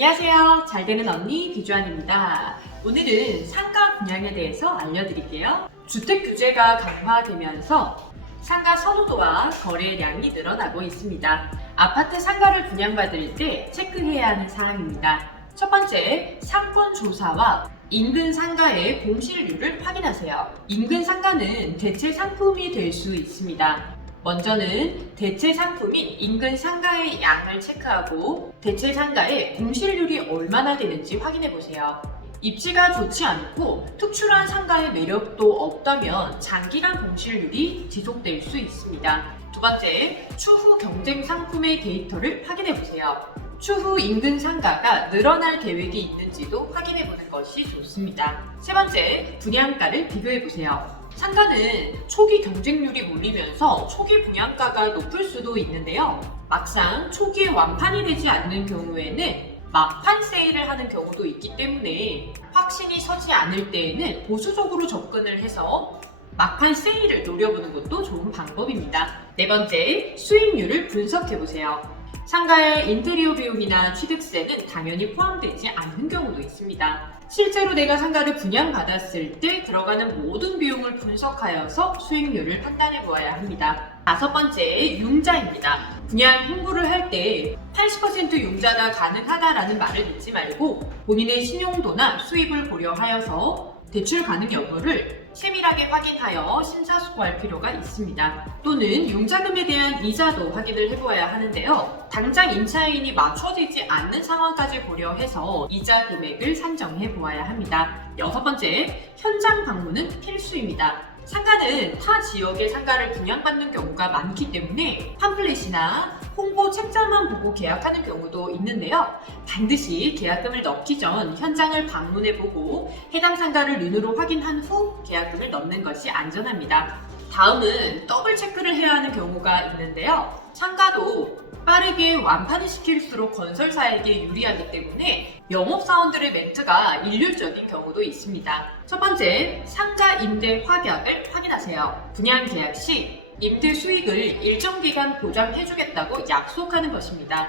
안녕하세요. 잘 되는 언니 비주안입니다. 오늘은 상가 분양에 대해서 알려드릴게요. 주택 규제가 강화되면서 상가 선호도와 거래량이 늘어나고 있습니다. 아파트 상가를 분양받을 때 체크해야 하는 사항입니다. 첫 번째, 상권 조사와 인근 상가의 공실률을 확인하세요. 인근 상가는 대체 상품이 될 수 있습니다. 먼저는 대체 상품인 인근 상가의 양을 체크하고 대체 상가의 공실률이 얼마나 되는지 확인해 보세요. 입지가 좋지 않고 특출한 상가의 매력도 없다면 장기간 공실률이 지속될 수 있습니다. 두 번째, 추후 경쟁 상품의 데이터를 확인해 보세요. 추후 인근 상가가 늘어날 계획이 있는지도 확인해 보는 것이 좋습니다. 세 번째, 분양가를 비교해 보세요. 상가는 초기 경쟁률이 몰리면서 초기 분양가가 높을 수도 있는데요. 막상 초기에 완판이 되지 않는 경우에는 막판 세일을 하는 경우도 있기 때문에 확신이 서지 않을 때에는 보수적으로 접근을 해서 막판 세일을 노려보는 것도 좋은 방법입니다. 네 번째, 수익률을 분석해 보세요. 상가의 인테리어 비용이나 취득세는 당연히 포함되지 않는 경우도 있습니다. 실제로 내가 상가를 분양받았을 때 들어가는 모든 비용을 분석하여서 수익률을 판단해 보아야 합니다. 다섯 번째, 융자입니다. 분양 홍보를 할 때 80% 융자가 가능하다라는 말을 듣지 말고 본인의 신용도나 수입을 고려하여서 대출 가능 여부를 세밀하게 확인하여 심사숙고할 필요가 있습니다. 또는 융자금에 대한 이자도 확인을 해보아야 하는데요. 당장 임차인이 맞춰지지 않는 상황까지 고려해서 이자 금액을 산정해 보아야 합니다. 여섯 번째, 현장 방문은 필수입니다. 상가는 타 지역의 상가를 분양받는 경우가 많기 때문에 팜플렛이나 홍보 책자만 보고 계약하는 경우도 있는데요. 반드시 계약금을 넣기 전 현장을 방문해 보고 해당 상가를 눈으로 확인한 후 계약금을 넣는 것이 안전합니다. 다음은 더블 체크를 해야 하는 경우가 있는데요. 상가도 빠르게 완판을 시킬수록 건설사에게 유리하기 때문에 영업사원들의 멘트가 일률적인 경우도 있습니다. 첫 번째, 상가 임대 확약을 확인하세요. 분양 계약 시 임대 수익을 일정 기간 보장해주겠다고 약속하는 것입니다.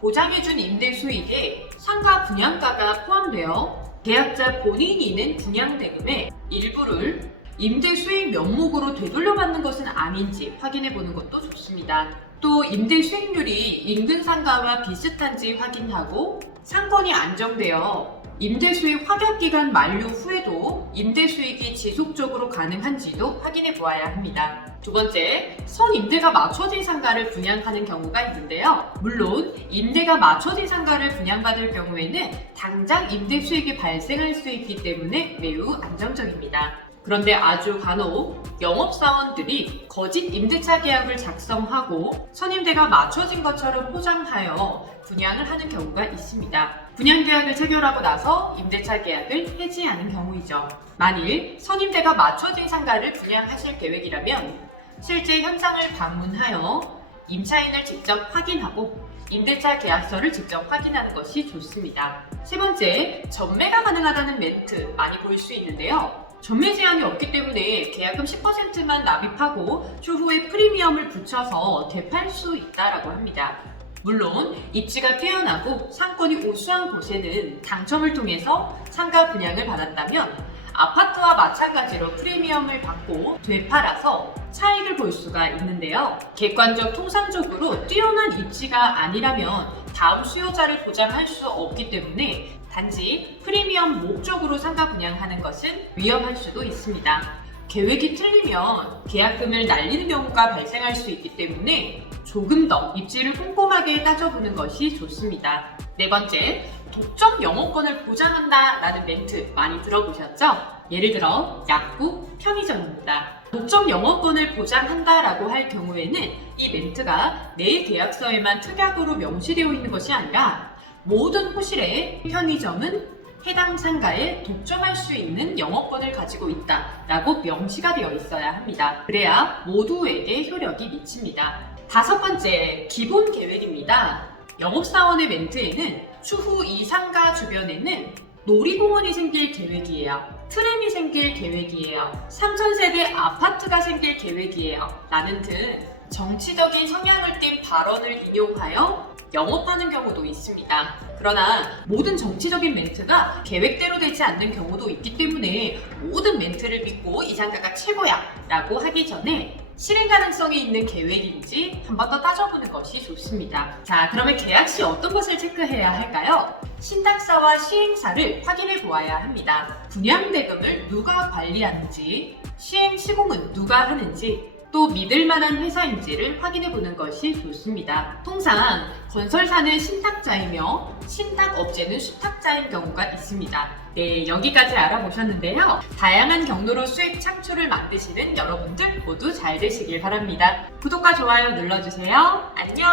보장해준 임대 수익에 상가 분양가가 포함되어 계약자 본인이 낸 분양 대금의 일부를 임대 수익 명목으로 되돌려 받는 것은 아닌지 확인해 보는 것도 좋습니다. 또 임대 수익률이 인근 상가와 비슷한지 확인하고 상권이 안정되어 임대 수익 확약 기간 만료 후에도 임대 수익이 지속적으로 가능한지도 확인해 보아야 합니다. 두 번째, 선 임대가 맞춰진 상가를 분양하는 경우가 있는데요. 물론 임대가 맞춰진 상가를 분양받을 경우에는 당장 임대 수익이 발생할 수 있기 때문에 매우 안정적입니다. 그런데 아주 간혹 영업사원들이 거짓 임대차 계약을 작성하고 선임대가 맞춰진 것처럼 포장하여 분양을 하는 경우가 있습니다. 분양 계약을 체결하고 나서 임대차 계약을 해지하는 경우이죠. 만일 선임대가 맞춰진 상가를 분양하실 계획이라면 실제 현장을 방문하여 임차인을 직접 확인하고 임대차 계약서를 직접 확인하는 것이 좋습니다. 세 번째, 전매가 가능하다는 멘트 많이 보일 수 있는데요. 전매 제한이 없기 때문에 계약금 10%만 납입하고 추후에 프리미엄을 붙여서 되팔 수 있다라고 합니다. 물론 입지가 뛰어나고 상권이 우수한 곳에는 당첨을 통해서 상가 분양을 받았다면 아파트와 마찬가지로 프리미엄을 받고 되팔아서 차익을 볼 수가 있는데요. 객관적 통상적으로 뛰어난 입지가 아니라면 다음 수요자를 보장할 수 없기 때문에 단지 프리미엄 목적으로 상가 분양하는 것은 위험할 수도 있습니다. 계획이 틀리면 계약금을 날리는 경우가 발생할 수 있기 때문에 조금 더 입지를 꼼꼼하게 따져보는 것이 좋습니다. 네 번째, 독점 영업권을 보장한다 라는 멘트 많이 들어보셨죠? 예를 들어 약국, 편의점입니다. 독점 영업권을 보장한다 라고 할 경우에는 이 멘트가 내 계약서에만 특약으로 명시되어 있는 것이 아니라 모든 호실에 편의점은 해당 상가에 독점할 수 있는 영업권을 가지고 있다 라고 명시가 되어 있어야 합니다. 그래야 모두에게 효력이 미칩니다. 다섯 번째, 기본 계획입니다. 영업사원의 멘트에는 추후 이 상가 주변에는 놀이공원이 생길 계획이에요. 트램이 생길 계획이에요. 3천세대 아파트가 생길 계획이에요. 라는 등 정치적인 성향을 띤 발언을 인용하여 영업하는 경우도 있습니다. 그러나 모든 정치적인 멘트가 계획대로 되지 않는 경우도 있기 때문에 모든 멘트를 믿고 이 장가가 최고야 라고 하기 전에 실행 가능성이 있는 계획인지 한 번 더 따져보는 것이 좋습니다. 자, 그러면 계약 시 어떤 것을 체크해야 할까요? 신탁사와 시행사를 확인해 보아야 합니다. 분양 대금을 누가 관리하는지, 시행 시공은 누가 하는지, 또 믿을 만한 회사인지를 확인해 보는 것이 좋습니다. 통상 건설사는 신탁자이며 신탁업체는 수탁자인 경우가 있습니다. 네, 여기까지 알아보셨는데요. 다양한 경로로 수익 창출을 만드시는 여러분들 모두 잘 되시길 바랍니다. 구독과 좋아요 눌러주세요. 안녕!